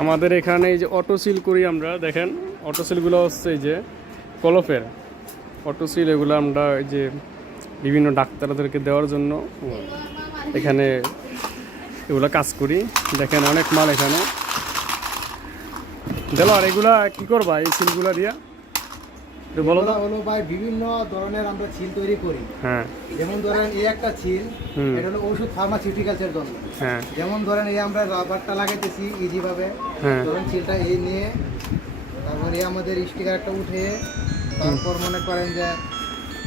আমাদের এখানে এই যে অটো সিল করি আমরা, দেখেন অটো সিলগুলো হচ্ছে এই যে কলফের অটো সিল, এগুলো আমরা এই যে বিভিন্ন ডাক্তারদেরকে দেওয়ার জন্য এখানে এগুলো কাজ করি। দেখেন অনেক মাল এখানে গেল। আর এগুলা কি করবা এই সিলগুলা দিয়া বলো তো? হলো ভাই বিভিন্ন ধরনের আমরা ছিল তৈরি করি। হ্যাঁ, যেমন ধরেন এই একটা ছিল, এটা হলো ওষুধ ফার্মাসিউটিক্যালসের জন্য। হ্যাঁ, যেমন ধরেন এই আমরা রাবারটা লাগাইতেছি ইজি ভাবে, হ্যাঁ, ধরেন চিলটা এই নিয়ে তারপরে আমাদের স্টিকার একটা উঠে, তারপর মনে করেন যে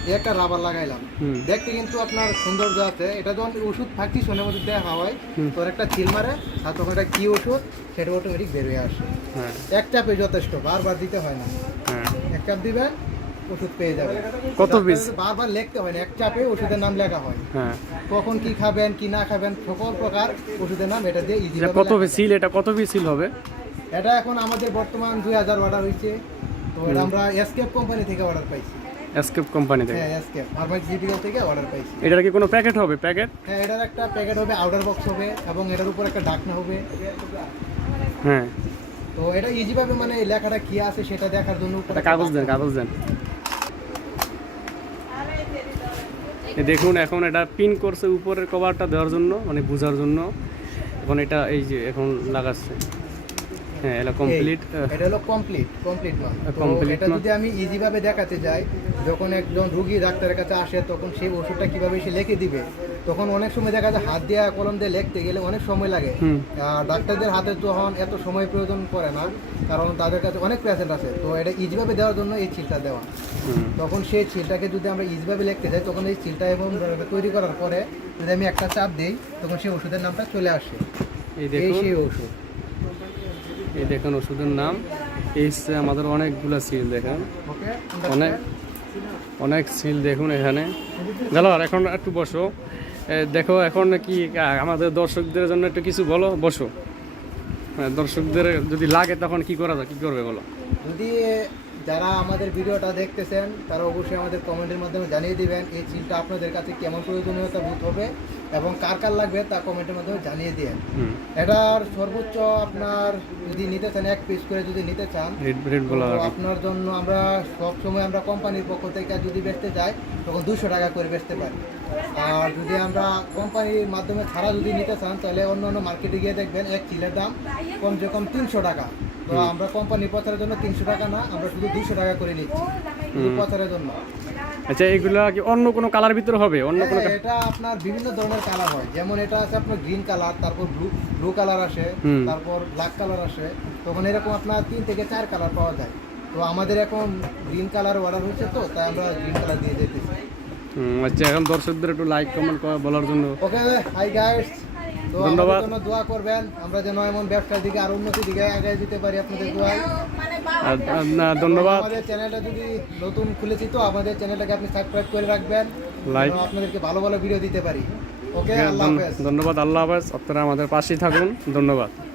এই একটা রাবার লাগাইলাম, দেখতে কিন্তু আপনার সৌন্দর্য আছে। এটা যখন ওষুধ ফাঁকি শোনের মধ্যে দেওয়া হয় তোর একটা চিল মারে আর তখন এটা কি ওষুধ সেটা অটোমেটিক বের হয়ে আসে। এক চাপে যথেষ্ট, বারবার দিতে হয় না। এক চাপ দিবেন ওষুধ পেয়ে যাবে। কত পিস? বারবার লিখতে হয় না, এক চাপে ওষুধের নাম লেখা হয়। কখন কি খাবেন কি না খাবেন সকল প্রকার ওষুধের নাম এটা দিয়ে ইজি। কত পিস সিল? এটা কত পিস সিল হবে? এটা এখন আমাদের বর্তমান 2000 অর্ডার হয়েছে। তো এটা আমরা এসকেপ কোম্পানি থেকে অর্ডার পাইছি। এসকেপ কোম্পানি থেকে? হ্যাঁ, এসকেপ ফার্মাসিউটিক্যাল থেকে অর্ডার পাইছি। এটার কি কোনো প্যাকেট হবে? প্যাকেট? হ্যাঁ, এটার একটা প্যাকেট হবে, আউটার বক্স হবে এবং এটার উপর একটা ঢাকনা হবে। হ্যাঁ, তো এটা ইজি ভাবে মানে এই লেখাটা কি আছে সেটা দেখার জন্য একটা কাগজ দেন, কাগজ দেন। দেখুন এখন এটা পিন করছে উপরের কভারটা দেওয়ার জন্য, মানে বোঝার জন্য। এখন এটা এই যে এখন লাগাচ্ছে। হ্যাঁ, এটা কমপ্লিট। এটা হলো কমপ্লিট মাল। এটা যদি আমি ইজি ভাবে দেখাতে যাই, যখন একজন রোগী ডাক্তারের কাছে আসে তখন সেই ওষুধটা কিভাবে সে লিখে দিবে, তখন অনেক সময় দেখা যায় হাত দিয়ে কলম দিয়ে লিখতে গেলে অনেক সময় লাগে। ডাক্তারদের হাতে তখন এত সময় প্রয়োজন পড়ে না, কারণ তাদের কাছে অনেক পেশেন্ট আছে। তো এটা ইজি ভাবে দেওয়ার জন্য এই চিলটা দেওয়া। তখন সেই চিলটাকে যদি আমরা ইজি ভাবে লিখতে যাই, তখন এই চিলটা এবং তৈরি করার পরে যদি আমি একটা চাপ দিই তখন সেই ওষুধের নামটা চলে আসে। এই সেই ওষুধ। এই দেখুন ওষুধের নাম। এই আমাদের অনেকগুলো সিল দেখেন, অনেক সিল দেখুন এখানে। গেল। আর এখন একটু বসো, দেখো এখন কি আমাদের দর্শকদের জন্য একটু কিছু বলো। বসো। হ্যাঁ, দর্শকদের যদি লাগে তখন কি করা যায়, কি করবে বলো? যদি যারা আমাদের ভিডিওটা দেখতেছেন তারা অবশ্যই আমাদের কমেন্টের মাধ্যমে জানিয়ে দিবেন এই চিলটা আপনাদের কাছে কেমন প্রয়োজনীয়তা বোধ হবে এবং কার কার লাগবে তা কমেন্টের মাধ্যমে জানিয়ে দিন। এটার সর্বোচ্চ আপনার যদি নিতে চান, এক পিস করে যদি নিতে চান, আপনার জন্য আমরা সবসময় আমরা কোম্পানির পক্ষ থেকে যদি বেচতে যাই তখন 200 টাকা করে বেচতে পারি। আর যদি আমরা কোম্পানির মাধ্যমে ছাড়া যদি নিতে চান তাহলে অন্য অন্য মার্কেটে গিয়ে দেখবেন এক চিলের দাম কমসে কম 300 টাকা। তো আমরা কোম্পানির প্রচারের জন্য 300 টাকা না, আমরা শুধু 200 টাকা করে নিচ্ছি প্রচারের জন্য। আচ্ছা, এগুলা কি অন্য কোনো কালার ভিতরে হবে? অন্য কোনো? এটা আপনার বিভিন্ন ধরনের কালার হয়, যেমন এটা আছে আপনার গ্রিন কালার, তারপর ব্লু কালার আসে, তারপর ব্ল্যাক কালার আসে। তখন এরকম আপনার 3 থেকে 4 কালার পাওয়া যায়। তো আমাদের এখন গ্রিন কালার অর্ডার হয়েছে, তো তাই আমরা গ্রিন কালার দিয়ে দিতেছি। আচ্ছা, এখন দর্শকদের একটু লাইক কমেন্ট বলার জন্য। ওকে, হাই গাইস, ধন্যবাদ। দোয়া করবেন আমরা যেন এমন ব্যবসার দিকে আর উন্নতির দিকে এগিয়ে যেতে পারি আপনাদের দোয়ায়। ধন্যবাদ। আমাদের চ্যানেলটা যদি নতুন খুলেছি, তো আমাদের চ্যানেলটাকে আপনি সাবস্ক্রাইব করে রাখবেন, লাইক, আপনাদেরকে ভালো ভালো ভিডিও দিতে পারি। ওকে, আল্লাহ হাফেজ। ধন্যবাদ, আল্লাহ হাফেজ। আপনারা আমাদের পাশেই থাকুন। ধন্যবাদ।